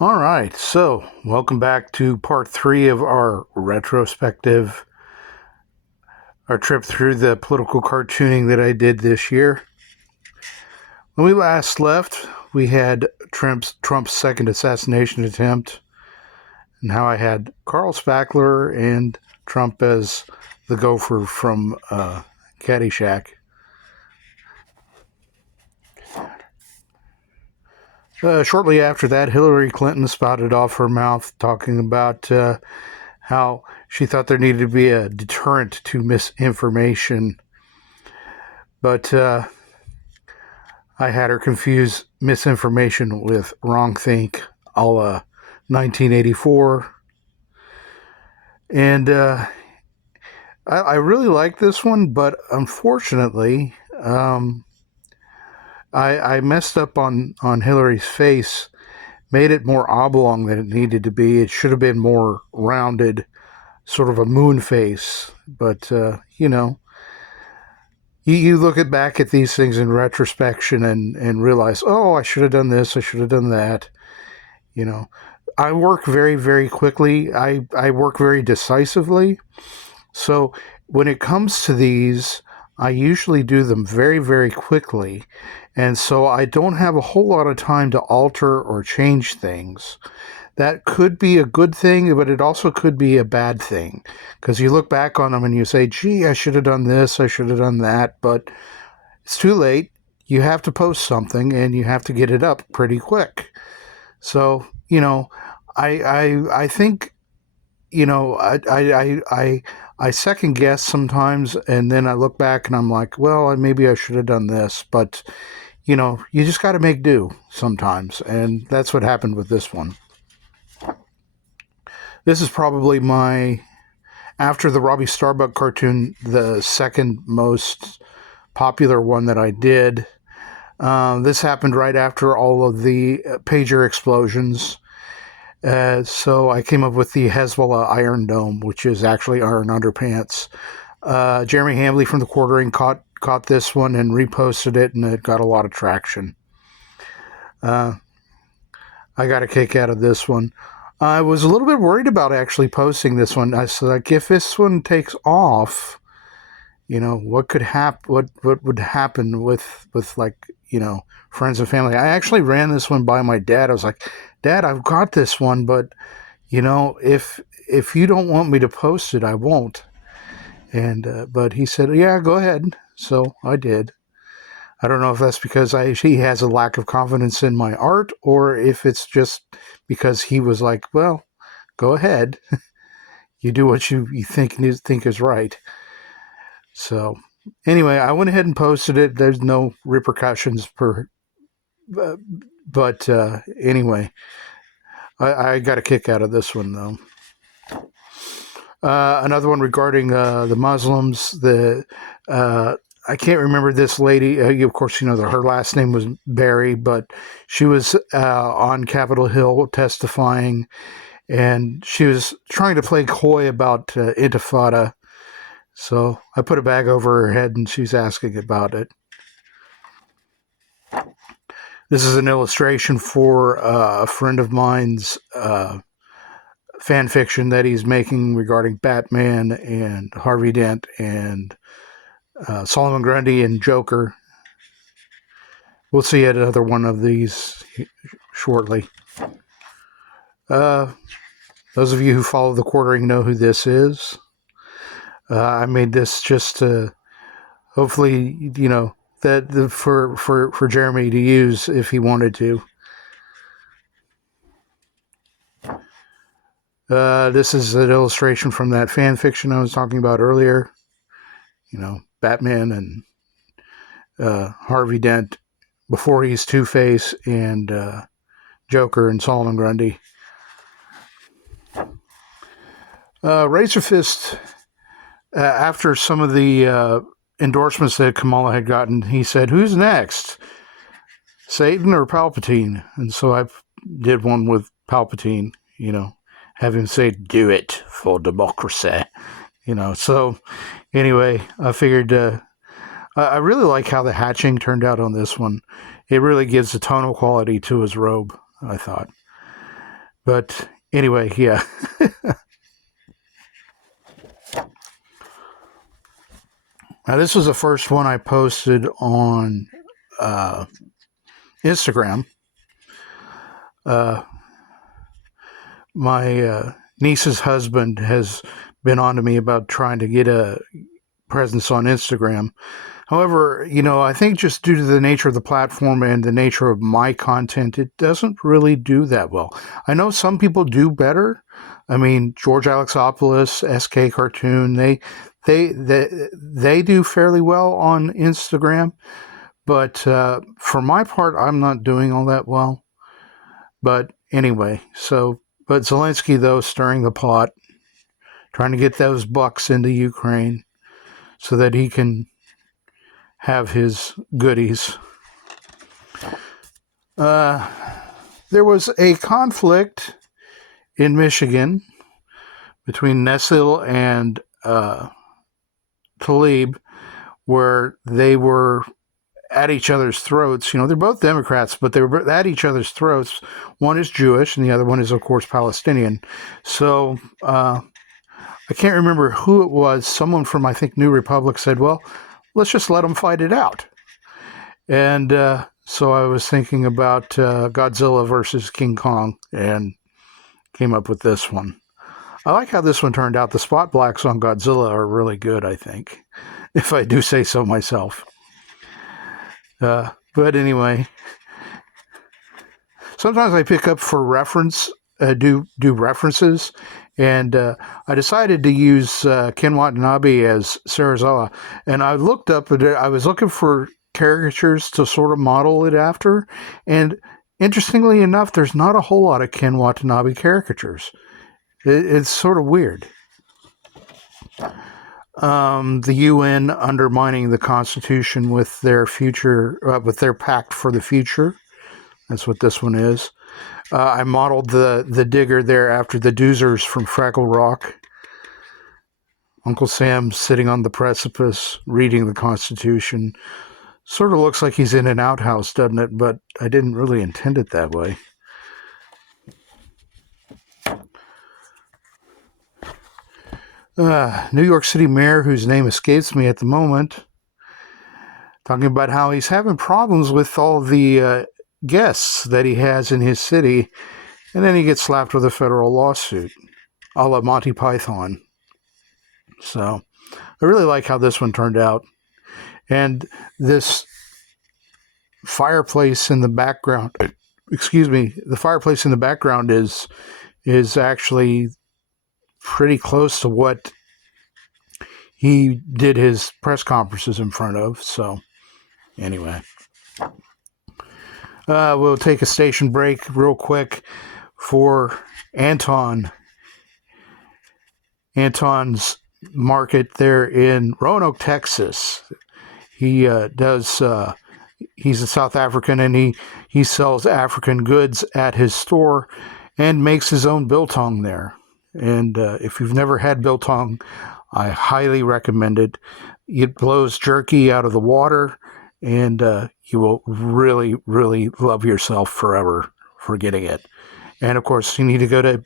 All right, so welcome back to part three of our retrospective, our trip through the political cartooning that I did this year. When we last left, we had Trump's second assassination attempt, and how I had Carl Spackler and Trump as the gopher from Caddyshack. Shortly after that, Hillary Clinton spouted off her mouth talking about how she thought there needed to be a deterrent to misinformation. But I had her confuse misinformation with wrongthink a la 1984. And I really like this one, but unfortunately, I messed up on Hillary's face, made it more oblong than it needed to be. It should have been more rounded, sort of a moon face. But, you look back at these things in retrospection and realize, oh, I should have done this, I should have done that. You know, I work very, very quickly. I work very decisively. So when it comes to these, I usually do them very, very quickly. And so I don't have a whole lot of time to alter or change things. That could be a good thing, but it also could be a bad thing. Because you look back on them and you say, gee, I should have done this, I should have done that, but it's too late. You have to post something and you have to get it up pretty quick. So, I think, I second guess sometimes, and then I look back and I'm like, well, maybe I should have done this, but you just got to make do sometimes, and that's what happened with this one. This is probably after the Robbie Starbuck cartoon, the second most popular one that I did. This happened right after all of the pager explosions. So I came up with the Hezbollah Iron Dome, which is actually Iron Underpants. Jeremy Hambley from the Quartering caught this one and reposted it, and it got a lot of traction. I got a kick out of this one. I was a little bit worried about actually posting this one. I was like, if this one takes off, what could happen? What would happen with friends and family? I actually ran this one by my dad. I was like, Dad, I've got this one, but if you don't want me to post it, I won't. And but he said, yeah, go ahead. So I did. I don't know if that's because he has a lack of confidence in my art, or if it's just because he was like, well, go ahead. You do what you think is right. So anyway, I went ahead and posted it. There's no repercussions but anyway, I got a kick out of this one though. Another one regarding the Muslims. I can't remember this lady. Of course, her last name was Barry, but she was on Capitol Hill testifying, and she was trying to play coy about Intifada. So I put a bag over her head, and she's asking about it. This is an illustration for a friend of mine's fan fiction that he's making regarding Batman and Harvey Dent and Solomon Grundy and Joker. We'll see another one of these shortly. Those of you who follow the Quartering know who this is. I made this just to hopefully, that for Jeremy to use if he wanted to. This is an illustration from that fan fiction I was talking about earlier. Batman and Harvey Dent before he's Two-Face, and Joker and Solomon Grundy. Razor Fist, after some of the endorsements that Kamala had gotten, he said, who's next? Satan or Palpatine? And so I did one with Palpatine, have him say, do it for democracy. So anyway, I figured I really like how the hatching turned out on this one. It really gives a tonal quality to his robe, I thought. But anyway, yeah. Now, this was the first one I posted on Instagram. My niece's husband has been on to me about trying to get a presence on Instagram. However, I think just due to the nature of the platform and the nature of my content, it doesn't really do that well. I know some people do better. I mean, George Alexopoulos, SK Cartoon, they do fairly well on Instagram. But for my part, I'm not doing all that well. But anyway, but Zelensky, though, stirring the pot, trying to get those bucks into Ukraine so that he can have his goodies. There was a conflict in Michigan between Nestle and Tlaib, where they were at each other's throats. They're both Democrats, but they were at each other's throats. One is Jewish, and the other one is, of course, Palestinian. So I can't remember who it was. Someone from, I think, New Republic said, well, let's just let them fight it out. And so I was thinking about Godzilla versus King Kong and came up with this one. I like how this one turned out. The spot blacks on Godzilla are really good, I think, if I do say so myself. But anyway, sometimes I pick up for reference, do references, and I decided to use Ken Watanabe as Serizawa. And I looked up, I was looking for caricatures to sort of model it after, and interestingly enough, there's not a whole lot of Ken Watanabe caricatures. It's sort of weird. The UN undermining the Constitution with their future, with their pact for the future. That's what this one is. I modeled the digger there after the Doozers from Fraggle Rock. Uncle Sam sitting on the precipice, reading the Constitution. Sort of looks like he's in an outhouse, doesn't it? But I didn't really intend it that way. New York City mayor, whose name escapes me at the moment, talking about how he's having problems with all the guests that he has in his city, and then he gets slapped with a federal lawsuit, a la Monty Python. So I really like how this one turned out. And this fireplace in the background, the fireplace in the background is actually pretty close to what he did his press conferences in front of. So anyway, we'll take a station break real quick for Anton's market there in Roanoke, Texas. He he's a South African, and he sells African goods at his store and makes his own biltong there. And if you've never had biltong, I highly recommend it. It blows jerky out of the water, and you will really, really love yourself forever for getting it. And of course, you need to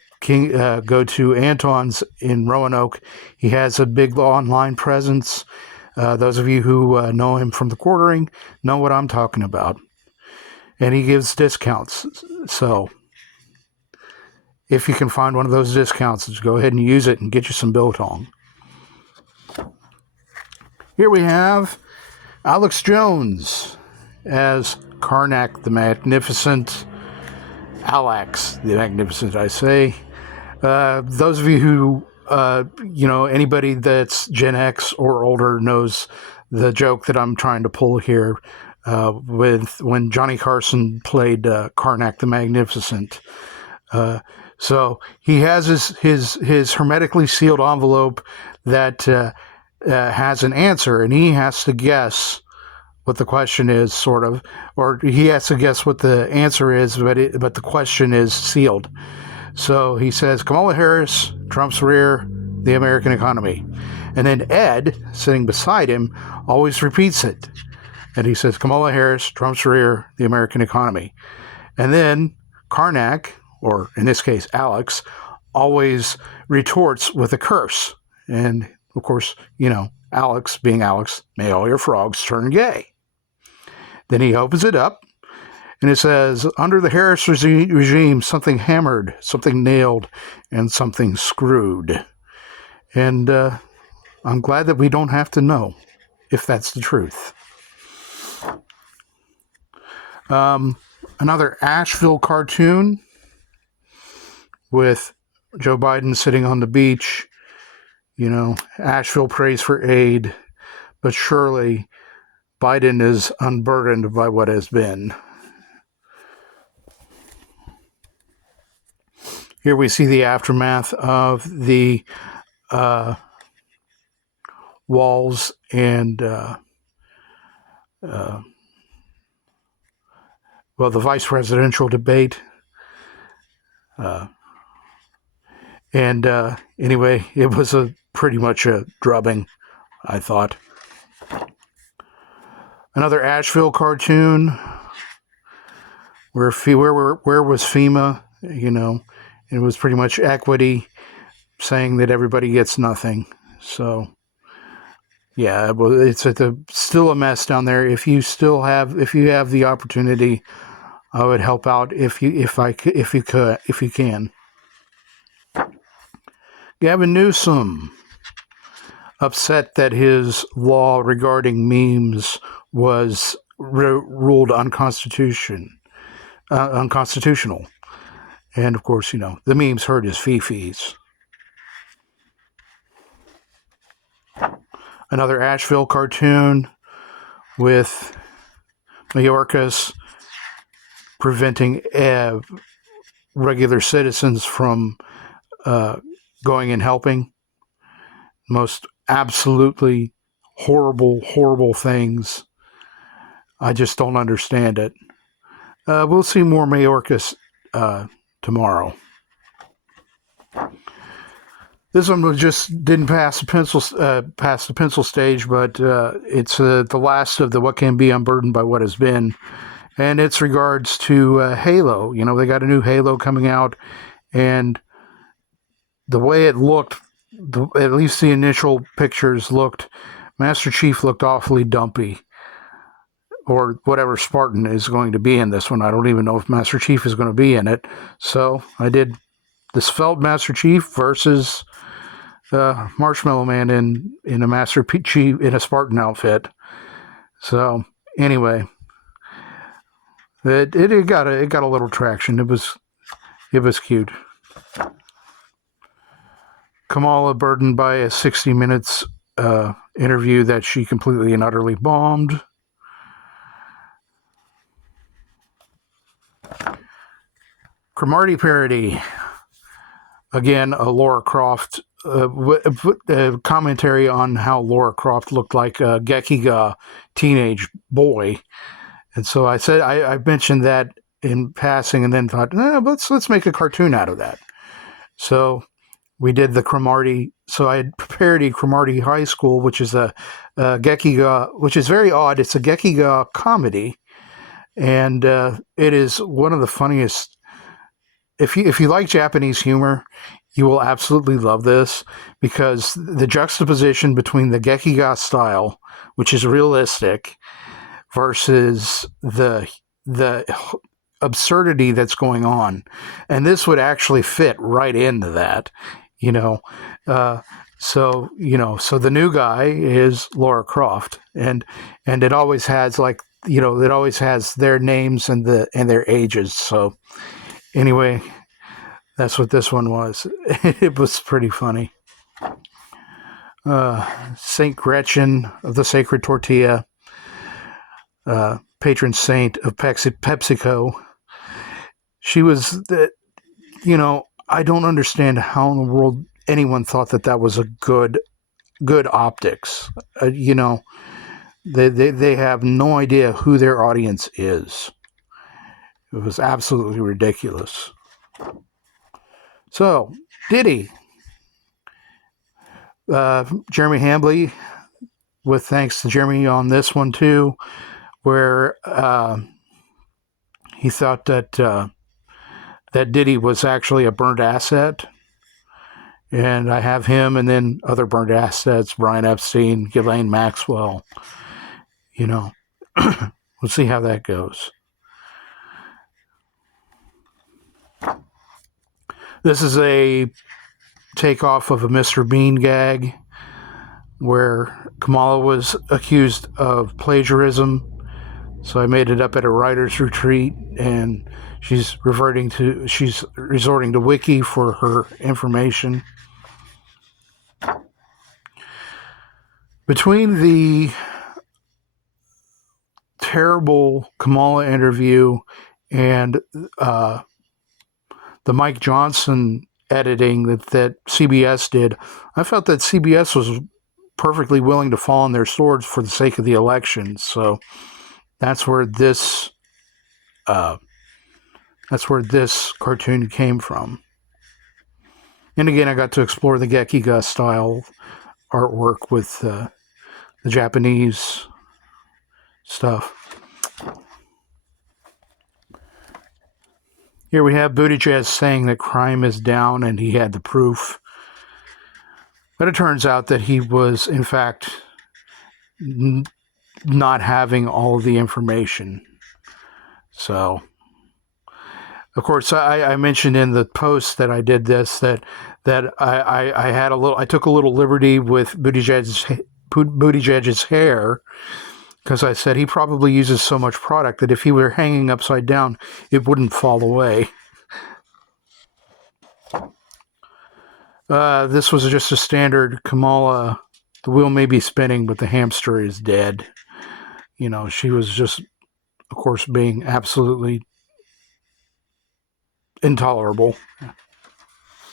go to Anton's in Roanoke. He has a big online presence. Those of you who know him from the quartering know what I'm talking about. And he gives discounts. So if you can find one of those discounts, just go ahead and use it and get you some biltong. Here we have Alex Jones as Karnak the Magnificent. Alex the Magnificent, I say. Those of you who, anybody that's Gen X or older knows the joke that I'm trying to pull here with when Johnny Carson played Karnak the Magnificent. So he has his hermetically sealed envelope that has an answer, and he has to guess what the question is, sort of, or he has to guess what the answer is, but the question is sealed. So he says, Kamala Harris, Trump's rear, the American economy. And then Ed, sitting beside him, always repeats it. And he says, Kamala Harris, Trump's rear, the American economy. And then Karnak, or in this case, Alex, always retorts with a curse. And of course, Alex, being Alex, may all your frogs turn gay. Then he opens it up, and it says, under the Harris regime, something hammered, something nailed, and something screwed. And I'm glad that we don't have to know if that's the truth. Another Asheville cartoon with Joe Biden sitting on the beach. Asheville prays for aid, but surely Biden is unburdened by what has been. Here we see the aftermath of the Walz and the vice presidential debate. Anyway, it was pretty much a drubbing, I thought. Another Asheville cartoon. Where was FEMA? It was pretty much equity, saying that everybody gets nothing. So, yeah, it's still a mess down there. If you have the opportunity, I would help out if you can. Gavin Newsom upset that his law regarding memes was ruled unconstitutional. And of course, the memes hurt his fee-fees. Another Asheville cartoon with Mayorkas preventing regular citizens from going and helping. Most absolutely horrible things. I just don't understand it. We'll see more Mayorkas tomorrow. This one just didn't pass the pencil stage, but it's the last of the What Can Be Unburdened by What Has Been, and it's regards to Halo. They got a new Halo coming out, and the way it looked, at least the initial pictures looked, Master Chief looked awfully dumpy, or whatever Spartan is going to be in this one. I don't even know if Master Chief is going to be in it. So I did this Felt Master Chief versus Marshmallow Man in a Master Chief in a Spartan outfit. So anyway, it got a little traction. It was cute. Kamala burdened by a 60 minutes interview that she completely and utterly bombed. Cromartie parody. Again, a Laura Croft commentary on how Laura Croft looked like a Gekiga teenage boy. And so I said, I mentioned that in passing and then thought, let's make a cartoon out of that. So we did the Cromartie. So I had prepared Cromartie High School, which is a Gekiga, which is very odd. It's a Gekiga comedy. And it is one of the funniest. If you like Japanese humor, you will absolutely love this, because the juxtaposition between the Gekiga style, which is realistic, versus the absurdity that's going on, and this would actually fit right into that, So the new guy is Laura Croft, and it always has it always has their names and their ages. So anyway, that's what this one was. It was pretty funny. Saint Gretchen of the Sacred Tortilla, patron saint of PepsiCo. She was I don't understand how in the world anyone thought that was a good optics. They have no idea who their audience is. It was absolutely ridiculous. So, Diddy. Jeremy Hambley, with thanks to Jeremy on this one too, where he thought that that Diddy was actually a burnt asset. And I have him and then other burnt assets, Brian Epstein, Ghislaine Maxwell. You know, we'll see how that goes. This is a takeoff of a Mr. Bean gag where Kamala was accused of plagiarism. So I made it up at a writer's retreat, and she's resorting to Wiki for her information. Between the terrible Kamala interview and the Mike Johnson editing that CBS did, I felt that CBS was perfectly willing to fall on their swords for the sake of the election. So that's where this cartoon came from. And again, I got to explore the Gekiga style artwork with the Japanese stuff. Here we have Buttigieg saying that crime is down and he had the proof. But it turns out that he was, in fact, not having all of the information. So, of course, I mentioned in the post that I did this that I took a little liberty with Buttigieg's hair, because I said he probably uses so much product that if he were hanging upside down, it wouldn't fall away. This was just a standard Kamala. The wheel may be spinning, but the hamster is dead. You know, she was just, of course, being absolutely intolerable.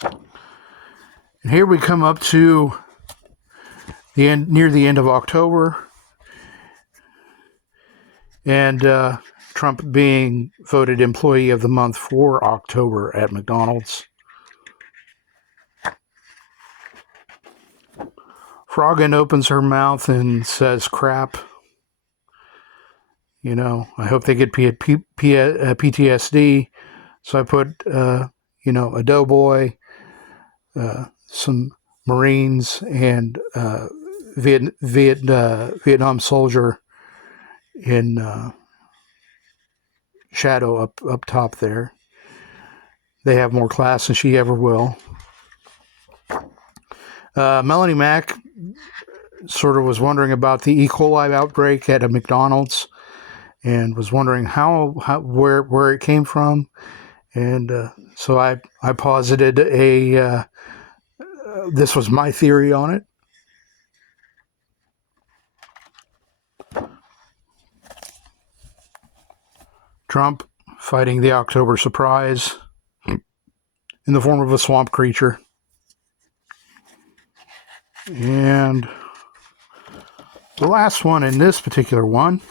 And here we come up to the end, near the end of October, and Trump being voted Employee of the Month for October at McDonald's. Froggen opens her mouth and says crap. You know, I hope they get PTSD. So I put, a doughboy, some Marines, and Vietnam soldier in shadow up top there. They have more class than she ever will. Melanie Mack sort of was wondering about the E. coli outbreak at a McDonald's, and was wondering where it came from, and so I posited this was my theory on it. Trump fighting the October surprise in the form of a swamp creature. And the last one in this particular one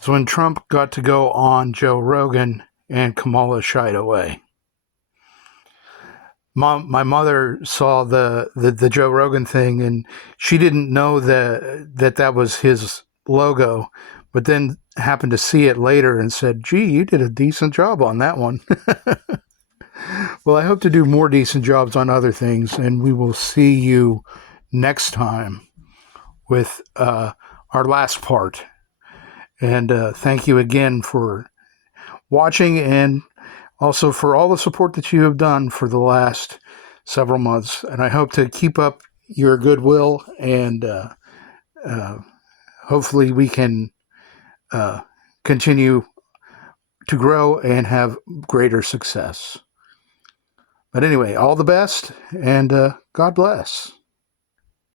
is when Trump got to go on Joe Rogan and Kamala shied away. My mother saw the Joe Rogan thing, and she didn't know that was his logo, but then happened to see it later and said, "Gee, you did a decent job on that one." Well, I hope to do more decent jobs on other things, and we will see you next time with our last part. And thank you again for watching, and also for all the support that you have done for the last several months. And I hope to keep up your goodwill, and hopefully we can continue to grow and have greater success. But anyway, all the best, and God bless.